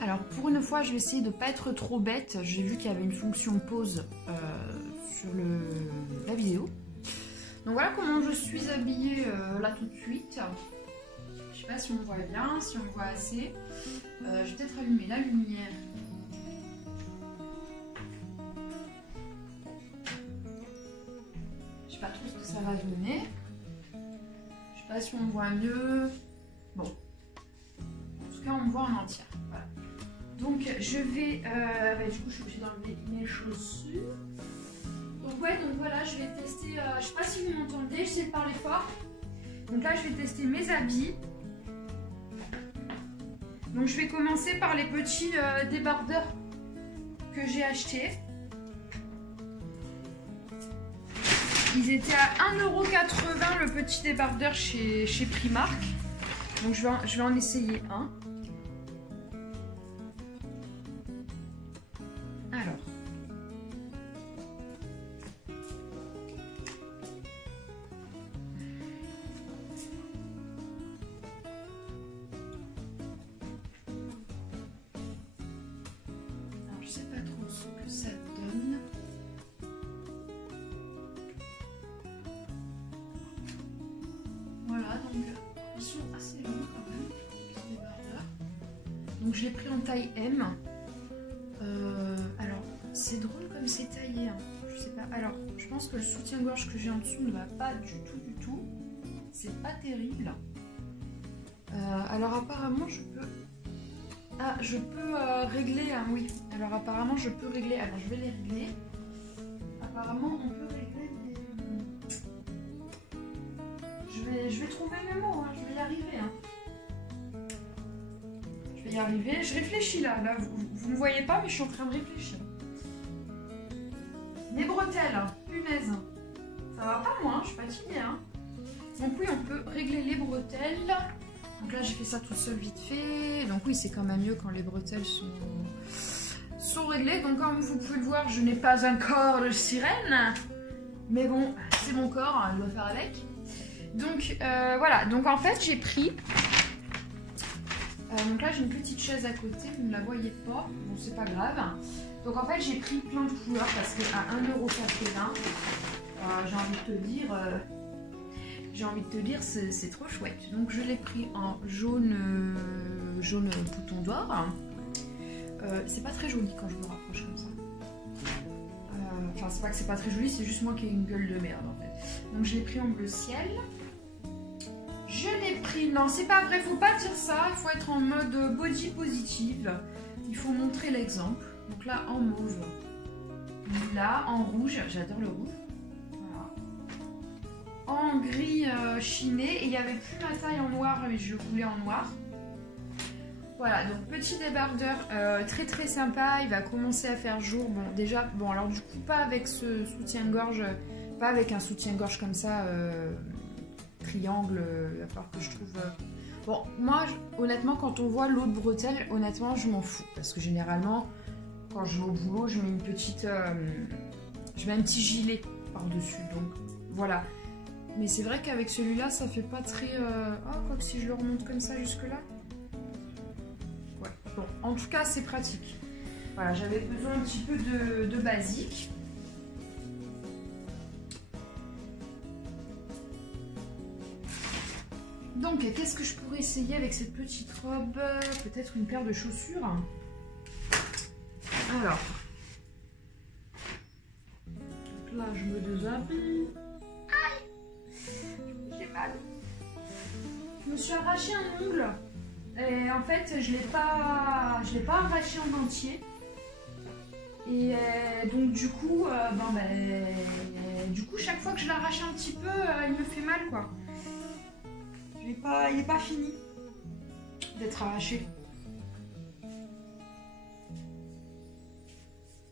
Alors pour une fois, je vais essayer de ne pas être trop bête. J'ai vu qu'il y avait une fonction pause sur la vidéo. Donc voilà comment je suis habillée là tout de suite. Je sais pas si on me voit bien, si on me voit assez. Je vais peut-être allumer la lumière. Je sais pas trop ce que ça va donner. Je sais pas si on me voit mieux. Bon. En tout cas, on me voit en entière. Voilà. Donc je vais... du coup, je suis obligée d'enlever mes chaussures. Donc ouais, donc voilà, je vais tester... je sais pas si vous m'entendez, j'essaie de parler fort. Donc là, je vais tester mes habits. Donc je vais commencer par les petits débardeurs que j'ai achetés. Ils étaient à 1,80 € le petit débardeur chez Primark. Donc je vais en essayer un. Alors. Je sais pas trop ce que ça donne. Voilà, donc ils sont assez longs quand même, les débardeurs. Donc je l'ai pris en taille M. Alors c'est drôle comme c'est taillé, hein. Je sais pas. Alors je pense que le soutien-gorge que j'ai en dessous ne va pas du tout. C'est pas terrible. Alors apparemment je peux... Ah, je peux régler, hein, oui. Alors apparemment je peux régler, alors je vais les régler. Apparemment on peut régler les... Je vais trouver mes mots, hein. Je vais y arriver. Hein. Je vais y arriver, je réfléchis là, vous ne me voyez pas mais je suis en train de réfléchir. Mes bretelles, punaise. Ça va pas moi, hein, je suis fatiguée. Hein. Donc oui, on peut régler les bretelles. Donc là j'ai fait ça tout seul vite fait. Donc oui, c'est quand même mieux quand les bretelles sont réglées. Donc comme vous pouvez le voir, je n'ai pas un corps de sirène. Mais bon, c'est mon corps, je dois faire avec. Donc voilà, donc en fait j'ai pris... donc là j'ai une petite chaise à côté, vous ne la voyez pas, bon c'est pas grave. Donc en fait j'ai pris plein de couleurs parce qu'à 1,80 €, j'ai envie de te dire c'est trop chouette. Donc je l'ai pris en jaune bouton d'or. C'est pas très joli quand je me rapproche comme ça. Enfin c'est pas que c'est pas très joli, c'est juste moi qui ai une gueule de merde en fait. Donc je l'ai pris en bleu ciel. Je l'ai pris, non c'est pas vrai, faut pas dire ça, il faut être en mode body positive. Il faut montrer l'exemple. Donc là en mauve, là en rouge, j'adore le rouge. Voilà. En gris chiné, et il n'y avait plus ma taille en noir, mais je voulais en noir. Voilà, donc petit débardeur très sympa, il va commencer à faire jour. Bon déjà, bon alors du coup pas avec ce soutien-gorge, pas avec un soutien-gorge comme ça, triangle, il va falloir que je trouve... Bon, moi honnêtement quand on voit l'autre bretelle, honnêtement je m'en fous. Parce que généralement, quand je vais au boulot, je mets une petite... je mets un petit gilet par-dessus, donc voilà. Mais c'est vrai qu'avec celui-là, ça fait pas très... Oh, quoi que si je le remonte comme ça jusque-là. Ouais, bon, en tout cas, c'est pratique. Voilà, j'avais besoin un petit peu de basique. Donc, qu'est-ce que je pourrais essayer avec cette petite robe? Peut-être une paire de chaussures. Alors. Donc là, je me déshabille. J'ai mal. Je me suis arraché un ongle et en fait je l'ai pas arraché en entier et donc du coup chaque fois que je l'arrache un petit peu il me fait mal quoi. Il est pas fini d'être arraché.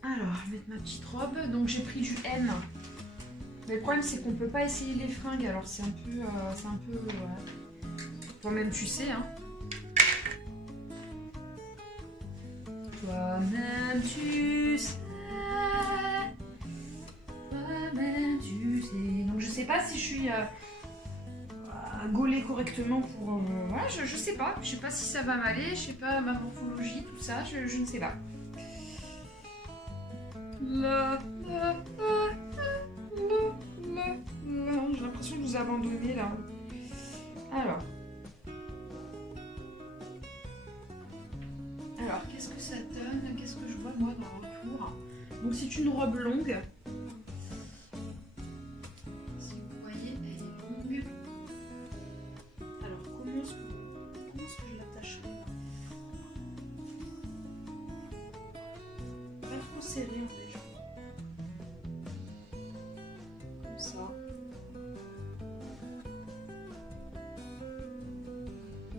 Alors je vais mettre ma petite robe, donc j'ai pris du M. Mais le problème c'est qu'on peut pas essayer les fringues, alors c'est un peu voilà. Toi-même tu sais hein. Toi-même tu sais. Toi-même tu sais. Donc je sais pas si je suis gauler correctement pour... voilà, je sais pas. Je sais pas si ça va m'aller, je sais pas ma morphologie, tout ça, je ne sais pas. J'ai l'impression de vous abandonner là. Alors, qu'est-ce que ça donne? Qu'est-ce que je vois moi dans le retour? Donc c'est une robe longue. Si vous voyez, elle est longue. Alors comment est-ce que je l'attache? Pas trop serré en fait. Comme ça.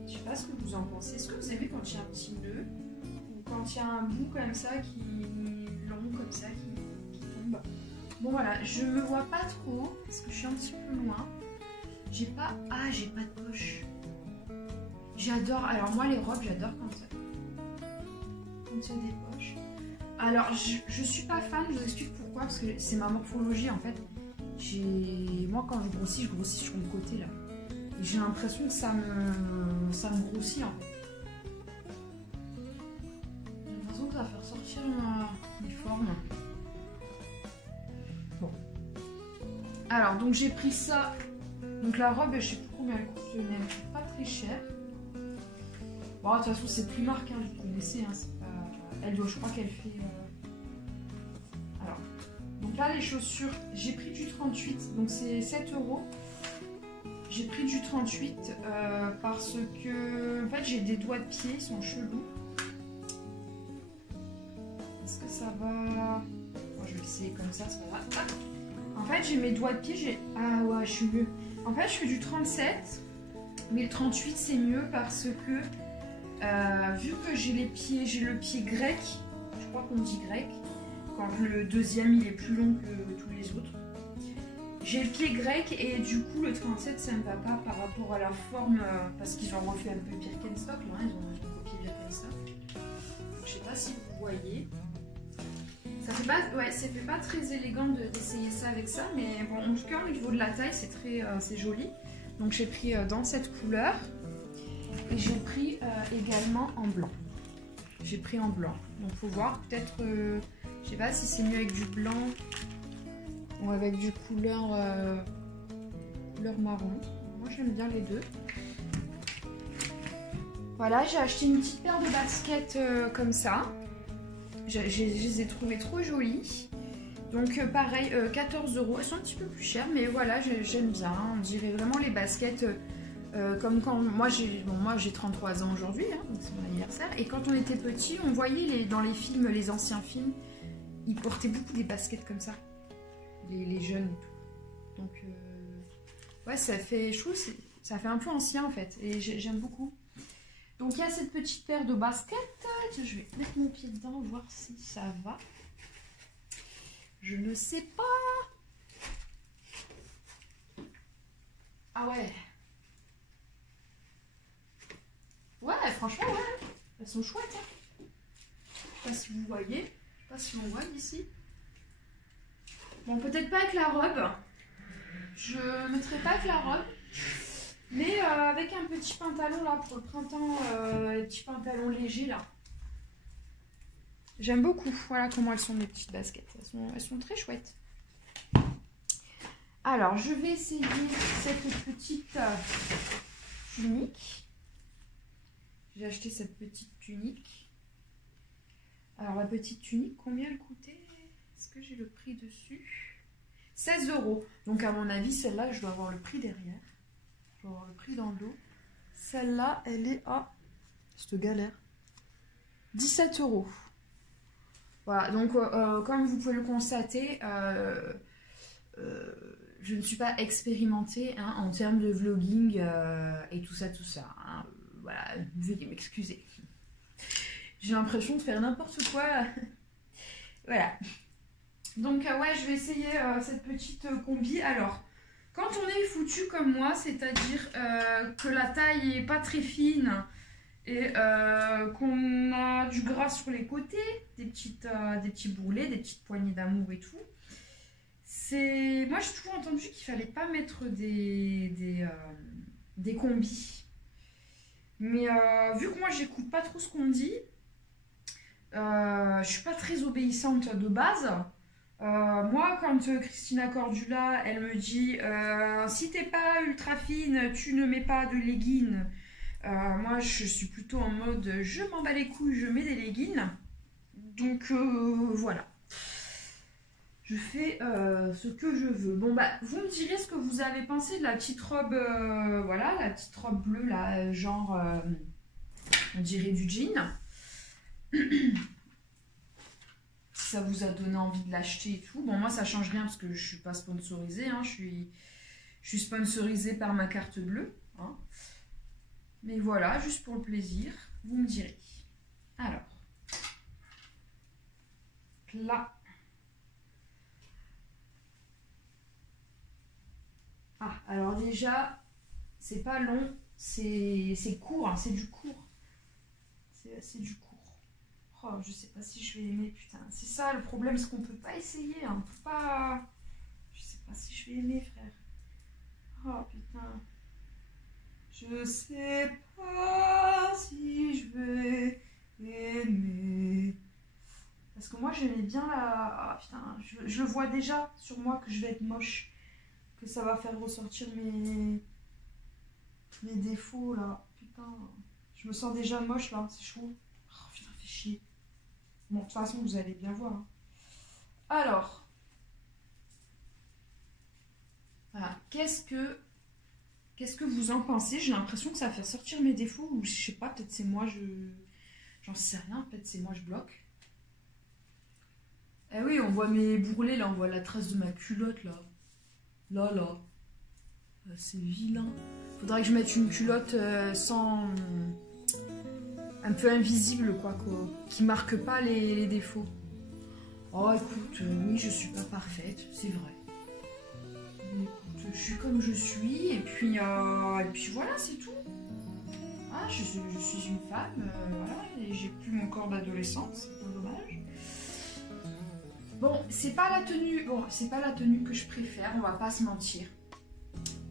Je sais pas ce que vous en pensez. Est-ce que vous aimez quand il y a un petit nœud? Quand il y a un bout comme ça qui est long comme ça qui tombe. Bon voilà, je me vois pas trop parce que je suis un petit peu loin. J'ai pas de poche. J'adore, alors moi les robes j'adore quand il y a des poches. Alors je suis pas fan, je vous explique pourquoi, parce que c'est ma morphologie en fait. Moi quand je grossis sur le côté là. Et j'ai l'impression que ça me grossit en fait. Ça va faire sortir les formes. Bon. Alors, donc j'ai pris ça. Donc la robe, je sais plus combien elle coûte, mais elle coûte pas très cher. Bon, de toute façon, c'est Primark, hein, vous connaissez. Hein, elle doit, je crois qu'elle fait... Alors, donc là, les chaussures, j'ai pris du 38, donc c'est 7 €. J'ai pris du 38 parce que, en fait, j'ai des doigts de pied, ils sont chelous. Est-ce que ça va? Bon, je vais essayer comme ça, c'est pas grave. En fait, j'ai mes doigts de pied, ah ouais, je suis mieux. En fait, je fais du 37, mais le 38 c'est mieux parce que vu que j'ai le pied grec, je crois qu'on dit grec, quand le deuxième il est plus long que tous les autres. J'ai le pied grec et du coup le 37 ça ne va pas par rapport à la forme parce qu'ils ont refait un peu Birkenstock là, ils ont copié Birkenstock. Donc, je sais pas si vous voyez. Ça fait pas très élégant d'essayer ça avec ça, mais bon, en tout cas au niveau de la taille c'est joli. Donc j'ai pris dans cette couleur et j'ai pris également en blanc. J'ai pris en blanc, donc faut voir peut-être, je sais pas si c'est mieux avec du blanc ou avec du couleur marron. Moi j'aime bien les deux. Voilà, j'ai acheté une petite paire de baskets comme ça. Je les ai trouvées trop jolies. Donc pareil, 14 €. Elles sont un petit peu plus chères, mais voilà, j'aime bien. On dirait vraiment les baskets comme quand... Moi j'ai 33 ans aujourd'hui, hein, donc c'est mon anniversaire. Et quand on était petit, on voyait dans les films, les anciens films, ils portaient beaucoup des baskets comme ça. Les jeunes et tout. Donc ouais, ça fait, je trouve, ça fait un peu ancien en fait. Et j'aime beaucoup. Donc il y a cette petite paire de baskets. Tiens, je vais mettre mon pied dedans, voir si ça va. Je ne sais pas. Ah ouais. Ouais, franchement, ouais. Elles sont chouettes. Hein. Je sais pas si vous voyez. Je sais pas si on voit ici. Bon, peut-être pas avec la robe. Je ne mettrai pas avec la robe. Mais avec un petit pantalon là pour le printemps, un petit pantalon léger là. J'aime beaucoup. Voilà comment elles sont mes petites baskets. Elles sont très chouettes. Alors je vais essayer cette petite tunique. J'ai acheté cette petite tunique. Alors la petite tunique, combien elle coûtait? Est-ce que j'ai le prix dessus? 16 €. Donc à mon avis, celle-là, je dois avoir le prix derrière. Je vais avoir le prix dans le dos. Celle-là, elle est à... cette galère. 17 €. Voilà, donc comme vous pouvez le constater, je ne suis pas expérimentée hein, en termes de vlogging et tout ça, hein. Voilà, veuillez m'excuser. J'ai l'impression de faire n'importe quoi. Voilà. Donc ouais, je vais essayer cette petite combi. Alors... Quand on est foutu comme moi, c'est-à-dire que la taille est pas très fine et qu'on a du gras sur les côtés, des petits bourrelets, des petites poignées d'amour et tout, moi j'ai toujours entendu qu'il fallait pas mettre des des combis. Mais vu que moi j'écoute pas trop ce qu'on dit, je suis pas très obéissante de base. Moi, quand Christina Cordula, elle me dit si t'es pas ultra fine, tu ne mets pas de leggings. Moi, je suis plutôt en mode je m'en bats les couilles, je mets des leggings. Donc voilà. Je fais ce que je veux. Bon, bah, vous me direz ce que vous avez pensé de la petite robe, voilà, la petite robe bleue, là, genre, on dirait du jean. Si ça vous a donné envie de l'acheter et tout. Bon, moi, ça change rien parce que je suis pas sponsorisée, hein. Je suis sponsorisée par ma carte bleue, hein. Mais voilà, juste pour le plaisir, vous me direz. Alors, là. Ah, alors déjà, c'est pas long, c'est court, hein, c'est du court. C'est du court. Oh, je sais pas si je vais aimer, putain. C'est ça le problème, c'est qu'on peut pas essayer, hein. On peut pas... Je sais pas si je vais aimer, frère. Oh, putain. Je sais pas si je vais aimer. Parce que moi, j'aimais bien la... Ah, putain, je le vois déjà sur moi que je vais être moche. Que ça va faire ressortir mes défauts, là. Putain. Je me sens déjà moche, là. C'est chaud. Oh, putain, fait chier. Bon, de toute façon, vous allez bien voir, hein. Alors. Voilà. Qu'est-ce que vous en pensez? J'ai l'impression que ça va faire sortir mes défauts. Ou je sais pas, peut-être c'est moi, j'en sais rien. Peut-être c'est moi, je bloque. Eh oui, on voit mes bourrelets, là. On voit la trace de ma culotte, là. Là. C'est vilain. Faudrait que je mette une culotte sans... un peu invisible, quoi, qui marque pas les défauts. Oh, écoute, oui, je suis pas parfaite, c'est vrai. Écoute, je suis comme je suis, et puis voilà, c'est tout. Ah, je suis une femme, voilà, et j'ai plus mon corps d'adolescente, c'est pas dommage. Bon, c'est pas la tenue que je préfère, on va pas se mentir.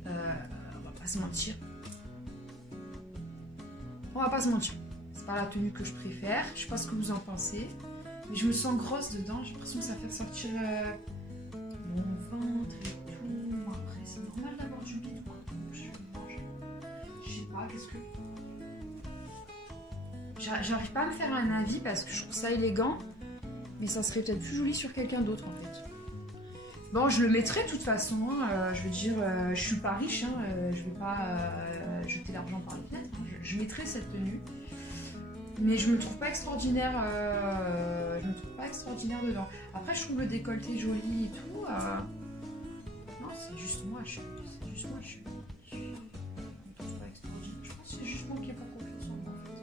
On va pas se mentir. C'est pas la tenue que je préfère. Je sais pas ce que vous en pensez. Mais je me sens grosse dedans. J'ai l'impression que ça fait sortir mon ventre et tout. Bon, après, c'est normal d'avoir du bide, quoi. Je sais pas, qu'est-ce que... J'arrive pas à me faire un avis parce que je trouve ça élégant. Mais ça serait peut-être plus joli sur quelqu'un d'autre, en fait. Bon, je le mettrai de toute façon, hein, je veux dire, je suis pas riche, hein, je vais pas jeter l'argent par les fenêtres, hein, je mettrai cette tenue, mais je me trouve pas extraordinaire, dedans. Après, je trouve le décolleté joli et tout, non, c'est juste moi, je me trouve pas extraordinaire, je pense que c'est juste moi qui ai pas confiance en moi, en fait.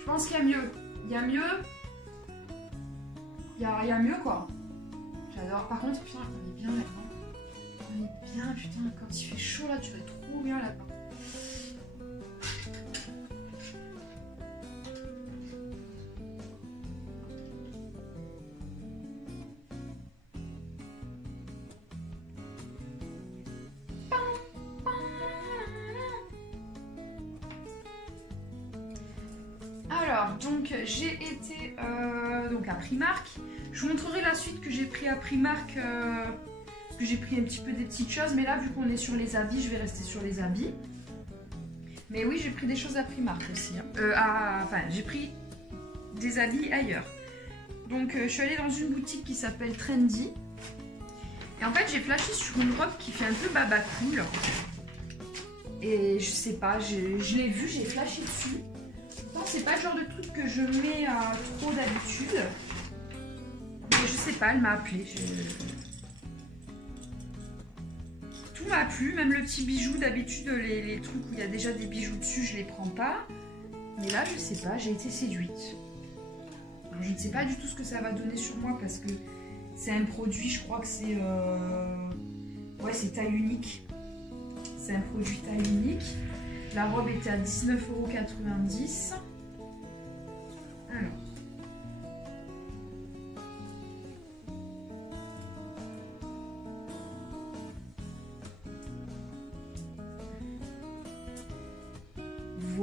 Je pense qu'il y a mieux, il y a mieux, quoi. J'adore. Par contre, putain, on est bien là-dedans. On est bien, putain, quand il fait chaud là, tu vas trop bien là-dedans. Alors, donc, j'ai été donc à Primark. Je vous montrerai la suite que j'ai pris à Primark, parce que j'ai pris un petit peu des petites choses, mais là, vu qu'on est sur les habits, je vais rester sur les habits. Mais oui, j'ai pris des choses à Primark aussi, hein. Enfin, j'ai pris des habits ailleurs. Donc, je suis allée dans une boutique qui s'appelle Trendy. Et en fait, j'ai flashé sur une robe qui fait un peu baba cool. Et je sais pas, je l'ai vue, j'ai flashé dessus. Pourtant, c'est pas le genre de truc que je mets trop d'habitude. Mais je sais pas, elle m'a appelée. Tout m'a plu, même le petit bijou. D'habitude, les trucs où il y a déjà des bijoux dessus, je les prends pas. Mais là, je sais pas, j'ai été séduite. Alors, je ne sais pas du tout ce que ça va donner sur moi parce que c'est un produit, je crois que c'est... ouais, c'est taille unique. C'est un produit taille unique. La robe était à 19,90 €. Alors.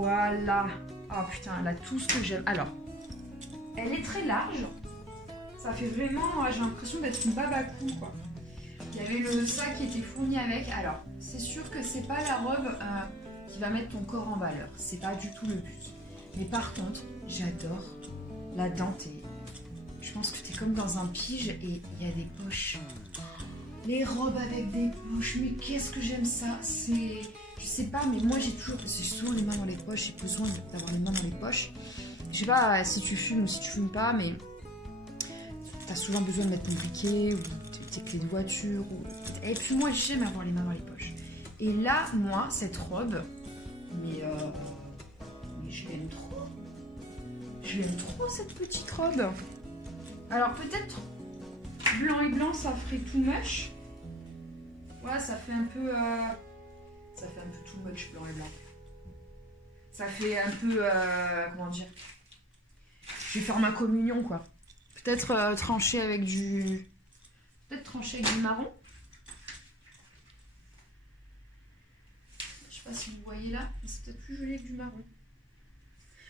Voilà. Oh putain, elle a tout ce que j'aime. Alors, elle est très large. Ça fait vraiment, j'ai l'impression d'être une babacou, quoi. Il y avait le sac qui était fourni avec. Alors, c'est sûr que c'est pas la robe qui va mettre ton corps en valeur. C'est pas du tout le but. Mais par contre, j'adore la dentelle. Je pense que t'es comme dans un pige et il y a des poches. Les robes avec des poches, mais qu'est-ce que j'aime ça. C'est... Je sais pas, mais moi j'ai souvent les mains dans les poches. J'ai besoin d'avoir les mains dans les poches. Je sais pas si tu fumes ou si tu fumes pas, mais t'as souvent besoin de mettre ton briquet ou tes clés de voiture. Et puis moi j'aime avoir les mains dans les poches. Et là, moi, cette robe, mais je l'aime trop. Je l'aime trop cette petite robe. Alors peut-être blanc et blanc ça ferait too much. Ouais, ça fait un peu too much blanc et blanc. Ça fait un peu comment dire. Je vais faire ma communion quoi. Peut-être trancher avec du marron. Je sais pas si vous voyez là, mais c'est peut-être plus joli que du marron.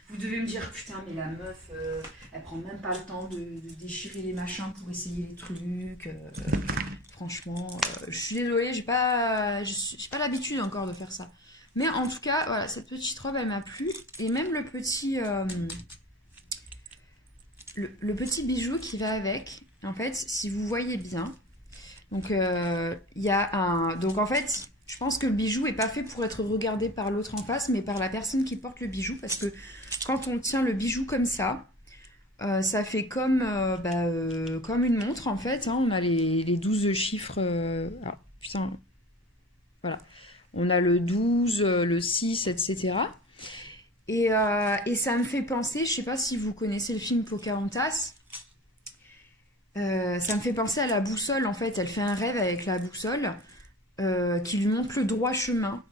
Vous devez me dire, putain, mais la meuf, elle prend même pas le temps de déchirer les machins pour essayer les trucs. Franchement, je suis désolée, j'ai pas l'habitude encore de faire ça. Mais en tout cas, voilà, cette petite robe, elle m'a plu. Et même le petit bijou qui va avec, en fait, si vous voyez bien, donc il y a un... Donc en fait, je pense que le bijou n'est pas fait pour être regardé par l'autre en face, mais par la personne qui porte le bijou, parce que quand on tient le bijou comme ça fait comme une montre en fait, hein. On a les 12 chiffres, alors, putain, voilà, on a le 12, le 6, etc. Et ça me fait penser, je sais pas si vous connaissez le film Pocahontas, ça me fait penser à la boussole en fait, elle fait un rêve avec la boussole qui lui montre le droit chemin.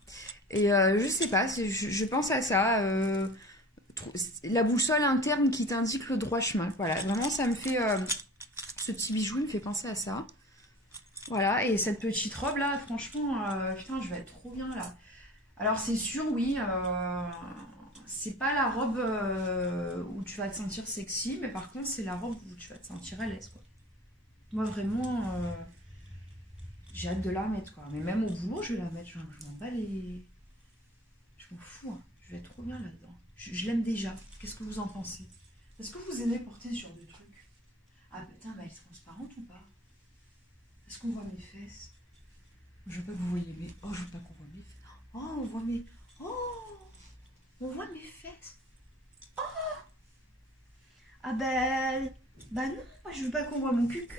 Et je sais pas, je pense à ça, la boussole interne qui t'indique le droit chemin. Voilà, vraiment ça me fait, ce petit bijou me fait penser à ça. Voilà, et cette petite robe là, franchement, putain, je vais être trop bien là. Alors c'est sûr, oui, c'est pas la robe où tu vas te sentir sexy, mais par contre c'est la robe où tu vas te sentir à l'aise, quoi. Moi vraiment, j'ai hâte de la mettre, quoi. Mais même au boulot, je vais la mettre, je m'en bats les... Je m'en fous, hein. Je vais être trop bien là-dedans. Je l'aime déjà. Qu'est-ce que vous en pensez? Est-ce que vous aimez porter ce genre de truc? Ah putain, bah elle est transparente ou pas? Est-ce qu'on voit mes fesses? Je veux pas que vous voyez mes... Oh, je veux pas qu'on voit mes fesses. Oh, on voit mes... Oh, on voit mes fesses. Oh. Ah non, moi je veux pas qu'on voit mon cucu.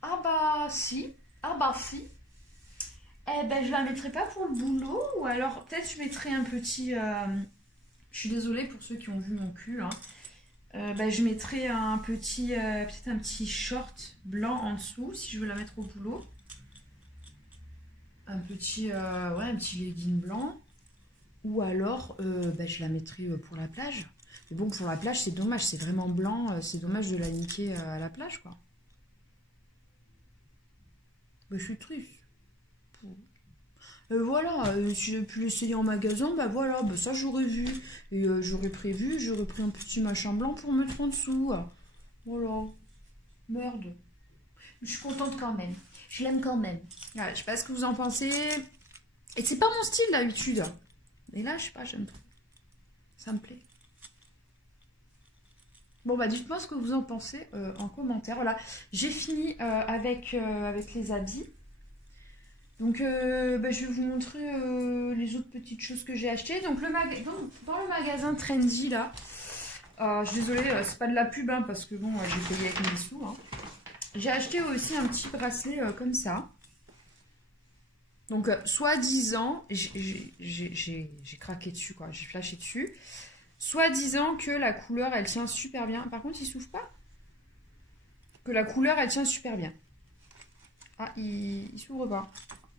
Ah bah si. Ah bah si. Eh ben je la mettrai pas pour le boulot. Ou alors peut-être je mettrai un petit... Je suis désolée pour ceux qui ont vu mon cul, hein. Je mettrai un petit, peut-être un petit short blanc en dessous si je veux la mettre au boulot. Un petit, un petit legging blanc. Ou alors, je la mettrai pour la plage. Mais bon, pour la plage, c'est dommage, c'est vraiment blanc. C'est dommage de la niquer à la plage, quoi. Je suis triste. Voilà, si j'ai pu l'essayer en magasin, voilà, ça j'aurais vu. Et j'aurais pris un petit machin blanc pour mettre en dessous. Voilà. Merde. Je suis contente quand même. Je l'aime quand même. Voilà, je sais pas ce que vous en pensez. Et c'est pas mon style d'habitude. Mais là, je sais pas, j'aime trop. Ça me plaît. Bon, dites-moi ce que vous en pensez en commentaire. Voilà, j'ai fini avec les habits. Donc, je vais vous montrer les autres petites choses que j'ai achetées. Donc, dans le magasin Trendy, là, je suis désolée, c'est pas de la pub, hein, parce que bon, j'ai payé avec mes sous. Hein. J'ai acheté aussi un petit bracelet comme ça. Donc, soi-disant, j'ai craqué dessus, quoi. J'ai flashé dessus. Soi-disant que la couleur, elle tient super bien. Par contre, il s'ouvre pas. Que la couleur, elle tient super bien. Ah, il s'ouvre pas.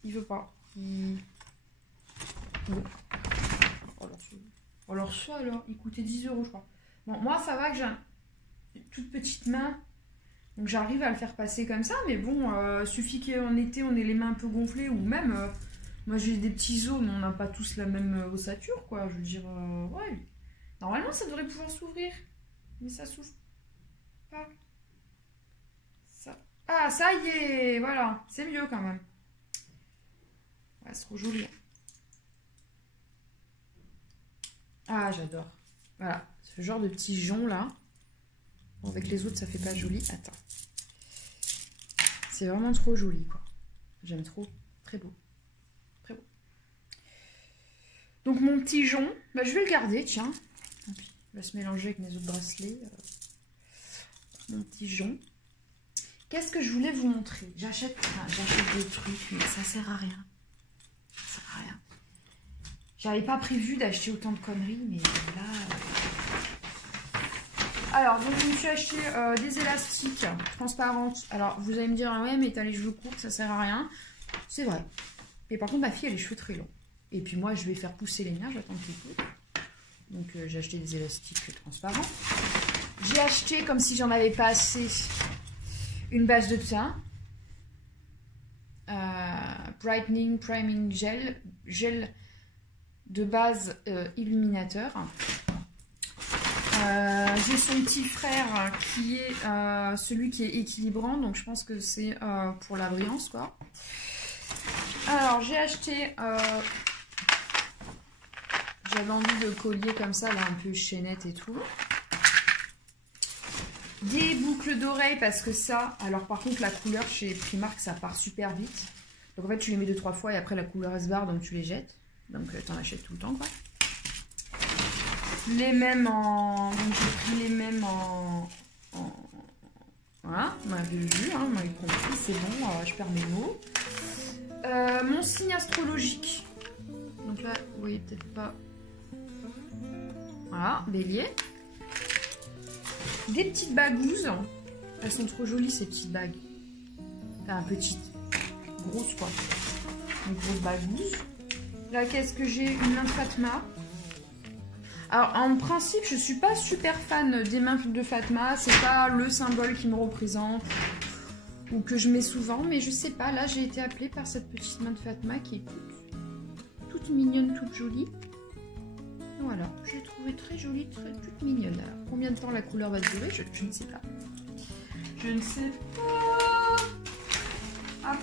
Il veut pas. Il... Bon. Alors ça, il coûtait 10 €, je crois. Bon, moi, ça va que j'ai une toute petite main. Donc, j'arrive à le faire passer comme ça. Mais bon, suffit qu'en été, on ait les mains un peu gonflées. Ou même Moi j'ai des petits os, mais on n'a pas tous la même ossature, quoi. Je veux dire, ouais. Normalement, ça devrait pouvoir s'ouvrir. Mais ça s'ouvre pas. Ça... Ah, ça y est, voilà. C'est mieux quand même. Ouais, c'est trop joli. Ah, j'adore. Voilà, ce genre de petits joncs là. Bon, avec les autres, ça fait pas joli. Attends. C'est vraiment trop joli, quoi. J'aime trop. Très beau. Très beau. Donc, mon petit jonc, bah, je vais le garder, tiens. Il va se mélanger avec mes autres bracelets. Mon petit jonc. Qu'est-ce que je voulais vous montrer? J'achète des trucs, mais ça sert à rien. Ça sert à rien. J'avais pas prévu d'acheter autant de conneries, mais là... Alors, donc je me suis acheté des élastiques transparentes. Alors, vous allez me dire, ouais, mais t'as les cheveux courts, ça sert à rien. C'est vrai. Mais par contre, ma fille a les cheveux très longs. Et puis moi, je vais faire pousser les miens, j'attends qu'ils poussent. Donc, j'ai acheté des élastiques transparents. J'ai acheté, comme si j'en avais pas assez, une base de teint. Brightening Priming Gel. Gel de base illuminateur. J'ai son petit frère qui est celui qui est équilibrant, donc je pense que c'est pour la brillance, quoi. Alors j'ai acheté, j'avais envie de collier comme ça, là un peu chaînette et tout. Des boucles d'oreilles parce que ça, alors par contre la couleur chez Primark ça part super vite. Donc en fait tu les mets 2-3 fois et après la couleur elle se barre donc tu les jettes. Donc t'en achètes tout le temps, quoi. Les mêmes en... Donc j'ai pris les mêmes en... Voilà, on avait vu, hein, on avait compris, c'est bon, je perds mes mots. Mon signe astrologique. Donc là, vous voyez peut-être pas. Voilà, bélier. Des petites bagouses. Elles sont trop jolies ces petites bagues. Enfin, petites. Grosses quoi. Une grosse bagousse. Là, qu'est-ce que j'ai? Une main de Fatma. Alors, en principe, je suis pas super fan des mains de Fatma. C'est pas le symbole qui me représente ou que je mets souvent. Mais je sais pas, là, j'ai été appelée par cette petite main de Fatma qui est toute mignonne, toute jolie. Voilà, je l'ai trouvée très jolie, toute mignonne. Alors, combien de temps la couleur va durer? Je ne sais pas. Je ne sais pas. Hop.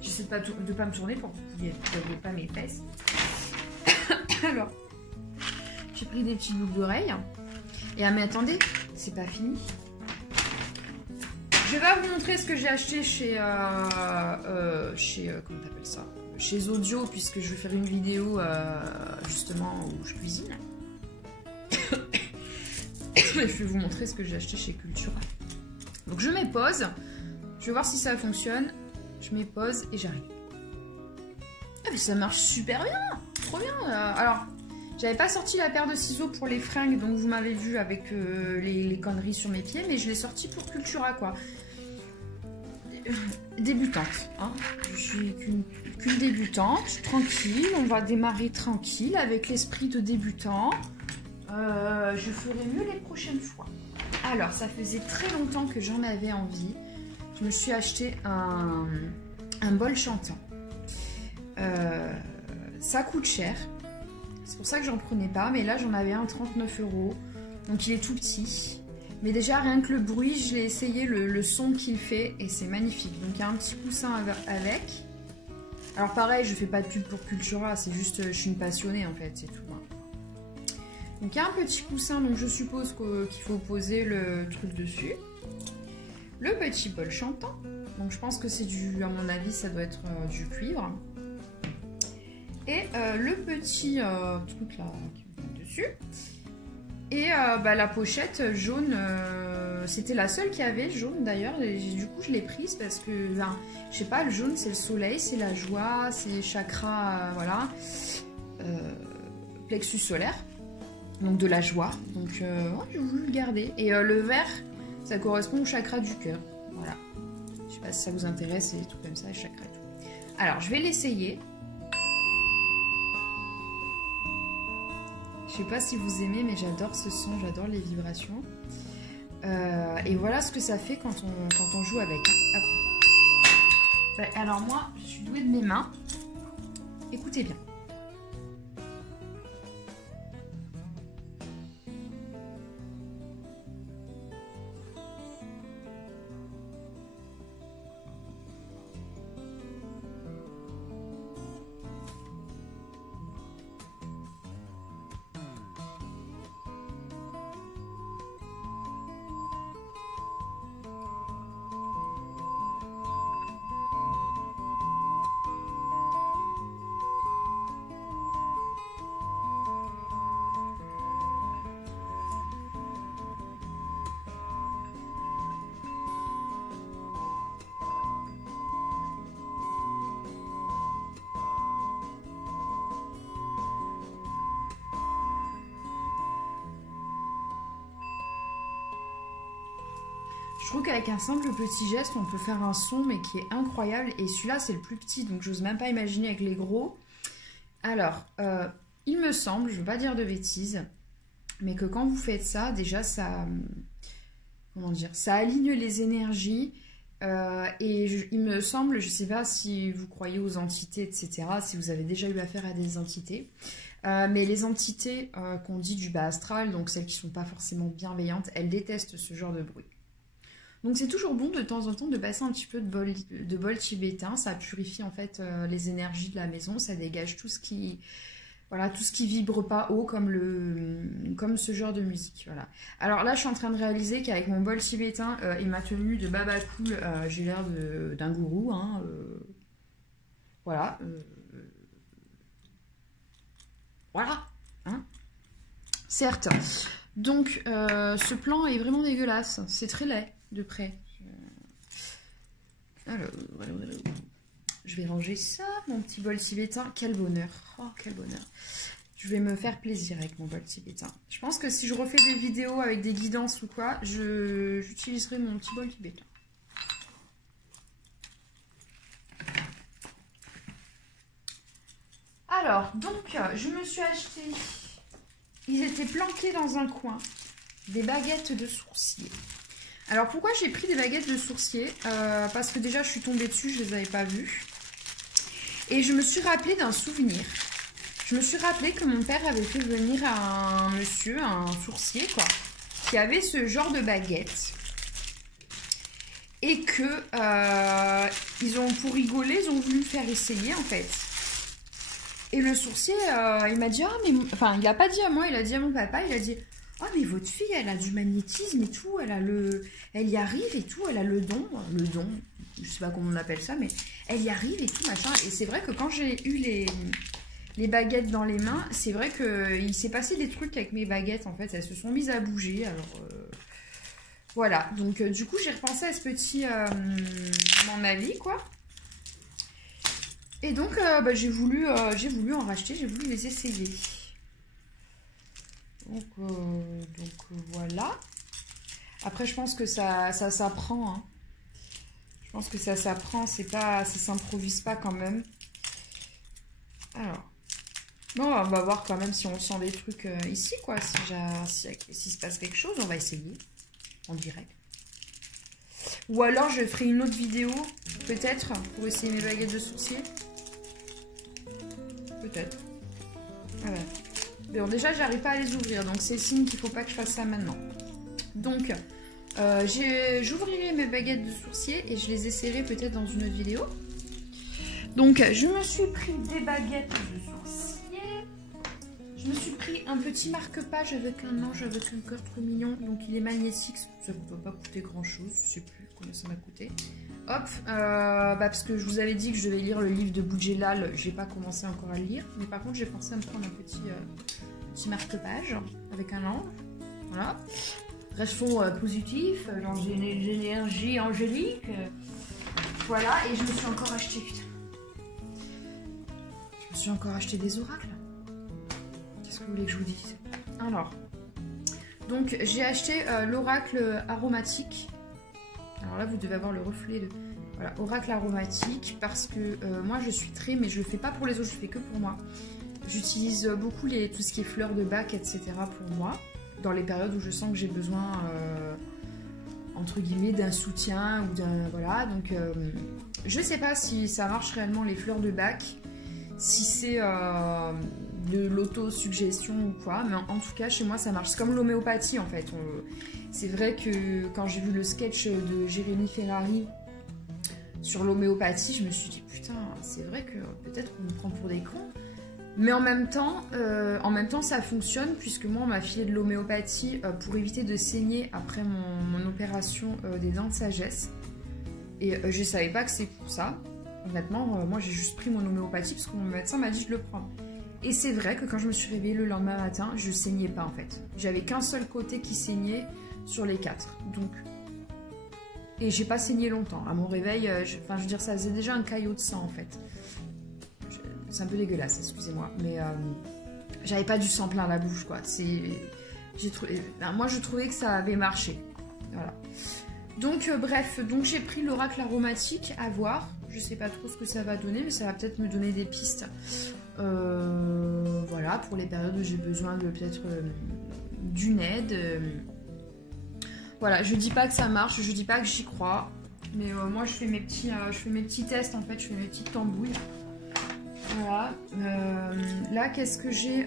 J'essaie de ne pas me tourner pour que vous ne voyez pas mes fesses. Alors, j'ai pris des petites boucles d'oreilles. Et ah mais attendez, c'est pas fini. Je vais vous montrer ce que j'ai acheté chez comment t'appelles ça? Chez Audio, puisque je vais faire une vidéo justement où je cuisine. Je vais vous montrer ce que j'ai acheté chez Cultura. Donc je mets pause. Je vais voir si ça fonctionne. Je mets pause et j'arrive. Ah mais ça marche super bien. Trop bien. Alors, j'avais pas sorti la paire de ciseaux pour les fringues, donc vous m'avez vu avec les conneries sur mes pieds, mais je l'ai sorti pour Cultura, quoi. Débutante, hein. Je suis qu'une débutante, tranquille. On va démarrer tranquille, avec l'esprit de débutant. Je ferai mieux les prochaines fois. Alors, ça faisait très longtemps que j'en avais envie. Je me suis acheté un bol chantant. Ça coûte cher. C'est pour ça que j'en prenais pas. Mais là, j'en avais un 39 €. Donc, il est tout petit. Mais déjà, rien que le bruit, je l'ai essayé, le son qu'il fait. Et c'est magnifique. Donc, il y a un petit coussin avec. Alors, pareil, je fais pas de pub pour Cultura. C'est juste, je suis une passionnée, en fait. C'est tout. Donc, il y a un petit coussin. Donc, je suppose qu'il faut poser le truc dessus. Le petit bol chantant. Donc, je pense que c'est du... À mon avis, ça doit être du cuivre. Et le petit truc là qui est dessus. Et la pochette jaune, c'était la seule qui avait jaune d'ailleurs. Du coup, je l'ai prise parce que, je sais pas, le jaune c'est le soleil, c'est la joie, c'est chakra, voilà, plexus solaire, donc de la joie. Donc, ouais, j'ai voulu le garder. Et le vert, ça correspond au chakra du cœur. Voilà. Je sais pas si ça vous intéresse et tout comme ça, chakra et tout. Alors, je vais l'essayer. Je sais pas si vous aimez, mais j'adore ce son, j'adore les vibrations. Et voilà ce que ça fait quand on joue avec. Hop. Alors moi, je suis douée de mes mains. Écoutez bien. Je trouve qu'avec un simple petit geste, on peut faire un son, mais qui est incroyable. Et celui-là, c'est le plus petit, donc j'ose même pas imaginer avec les gros. Alors, il me semble, je veux pas dire de bêtises, mais que quand vous faites ça, déjà, ça... Comment dire? Ça aligne les énergies. Il me semble, je sais pas si vous croyez aux entités, etc., si vous avez déjà eu affaire à des entités, mais les entités qu'on dit du bas astral, donc celles qui sont pas forcément bienveillantes, elles détestent ce genre de bruit. Donc c'est toujours bon de temps en temps de passer un petit peu de bol tibétain, ça purifie en fait les énergies de la maison, ça dégage tout ce qui... Voilà, tout ce qui vibre pas haut comme ce genre de musique. Voilà. Alors là, je suis en train de réaliser qu'avec mon bol tibétain et ma tenue de baba cool, j'ai l'air d'un gourou. Hein, voilà. Voilà. Hein. Certes. Donc, ce plan est vraiment dégueulasse. C'est très laid de près. Alors, je vais ranger ça, mon petit bol tibétain. Quel bonheur. Oh, quel bonheur. Je vais me faire plaisir avec mon bol tibétain. Je pense que si je refais des vidéos avec des guidances ou quoi, j'utiliserai mon petit bol tibétain. Alors, donc, je me suis acheté... Ils étaient planqués dans un coin. Des baguettes de sourcier. Alors, pourquoi j'ai pris des baguettes de sourcier? Parce que déjà, je suis tombée dessus, je ne les avais pas vues. Et je me suis rappelé d'un souvenir. Je me suis rappelé que mon père avait fait venir un monsieur, un sourcier, quoi, qui avait ce genre de baguette. Et que, pour rigoler, ils ont voulu me faire essayer, en fait. Et le sourcier, il m'a dit, ah, mais... Enfin, il n'a pas dit à moi, il a dit à mon papa, il a dit, ah, mais votre fille, elle a du magnétisme et tout, elle y arrive et tout, elle a le don, je sais pas comment on appelle ça, mais elle y arrive et tout, machin. Et c'est vrai que quand j'ai eu les baguettes dans les mains, c'est vrai qu'il s'est passé des trucs avec mes baguettes, en fait, elles se sont mises à bouger, alors... Voilà, donc du coup, j'ai repensé à ce petit dans ma vie, quoi. Et donc, j'ai voulu en racheter, j'ai voulu les essayer. Donc voilà. Après, je pense que ça s'apprend. Hein. Je pense que ça s'apprend, ça s'improvise pas quand même. Alors, bon, on va voir quand même si on sent des trucs ici, quoi. Si se passe quelque chose, on va essayer en direct. Ou alors, je ferai une autre vidéo, peut-être, pour essayer mes baguettes de sourcier. Peut-être. Voilà. Bon, déjà, j'arrive pas à les ouvrir, donc c'est signe qu'il faut pas que je fasse ça maintenant. Donc, j'ouvrirai mes baguettes de sourcier et je les essaierai peut-être dans une autre vidéo. Donc, je me suis pris des baguettes de sourcier. Je me suis pris un petit marque-page avec un ange, avec un cœur trop mignon. Donc, il est magnétique, ça ne doit pas coûter grand-chose, je sais plus combien ça m'a coûté. Hop, parce que je vous avais dit que je devais lire le livre de Boudjelal, j'ai pas commencé encore à le lire, mais par contre j'ai pensé à me prendre un petit marque-page avec un ange, voilà. Restons positifs, l'énergie angélique, voilà, et je me suis encore acheté, putain. Je me suis encore acheté des oracles. Qu'est-ce que vous voulez que je vous dise? Alors, donc j'ai acheté l'oracle aromatique. Alors là, vous devez avoir le reflet de... Voilà, oracle aromatique, parce que moi, je suis très... Mais je le fais pas pour les autres, je fais que pour moi. J'utilise beaucoup tout ce qui est fleurs de bac, etc. pour moi, dans les périodes où je sens que j'ai besoin entre guillemets d'un soutien ou d'un voilà. Donc je sais pas si ça marche réellement les fleurs de bac, si c'est de l'autosuggestion ou quoi, mais en tout cas chez moi ça marche. C'est comme l'homéopathie en fait. C'est vrai que quand j'ai vu le sketch de Jérémy Ferrari sur l'homéopathie, je me suis dit putain, c'est vrai que peut-être qu'on me prend pour des cons. Mais en même temps, ça fonctionne puisque moi on m'a filé de l'homéopathie pour éviter de saigner après mon opération des dents de sagesse. Et je savais pas que c'est pour ça. Honnêtement, moi j'ai juste pris mon homéopathie parce que mon médecin m'a dit de le prendre. Et c'est vrai que quand je me suis réveillée le lendemain matin, je saignais pas en fait. J'avais qu'un seul côté qui saignait sur les 4. Donc, et j'ai pas saigné longtemps. À mon réveil, je veux dire, ça faisait déjà un caillot de sang en fait. C'est un peu dégueulasse, excusez-moi, mais j'avais pas du sang plein la bouche, quoi. Moi, je trouvais que ça avait marché. Voilà. Donc, bref, donc j'ai pris l'oracle aromatique à voir. Je sais pas trop ce que ça va donner, mais ça va peut-être me donner des pistes. Voilà, pour les périodes où j'ai besoin de peut-être d'une aide. Voilà, je dis pas que ça marche, je dis pas que j'y crois, mais moi je fais mes petits tests en fait, je fais mes petites tambouilles. Voilà, là qu'est-ce que j'ai,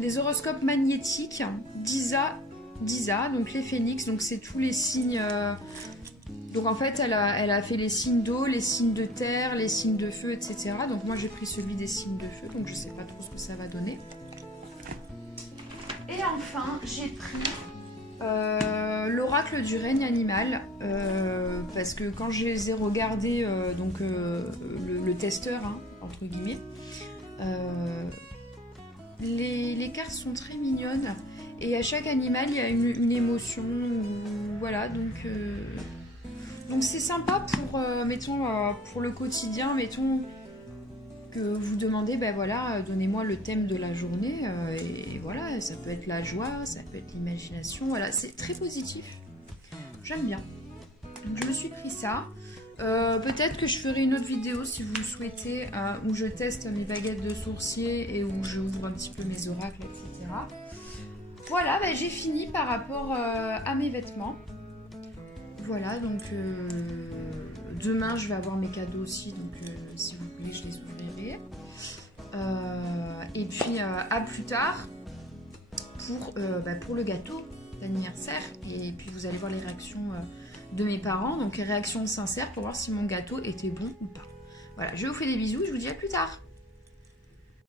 les horoscopes magnétiques d'Isa, donc les phénix, donc c'est tous les signes, donc en fait elle a fait les signes d'eau, les signes de terre, les signes de feu, etc. Donc moi j'ai pris celui des signes de feu, donc je sais pas trop ce que ça va donner. Et enfin j'ai pris l'oracle du règne animal, parce que quand je les ai regardés, donc le testeur, hein, entre guillemets, les cartes sont très mignonnes et à chaque animal il y a une émotion, voilà, donc c'est sympa pour, mettons, pour le quotidien, mettons que vous demandez, ben voilà, donnez-moi le thème de la journée, et voilà, ça peut être la joie, ça peut être l'imagination, voilà, c'est très positif, j'aime bien. Donc je me suis pris ça. Peut-être que je ferai une autre vidéo si vous le souhaitez, où je teste mes baguettes de sourcier et où je ouvre un petit peu mes oracles, etc. Voilà, ben j'ai fini par rapport à mes vêtements. Voilà, donc demain je vais avoir mes cadeaux aussi, donc si vous voulez je les ouvrirai. Et puis à plus tard pour le gâteau d'anniversaire, et puis vous allez voir les réactions de mes parents, donc réactions sincères pour voir si mon gâteau était bon ou pas. Voilà, je vous fais des bisous, je vous dis à plus tard.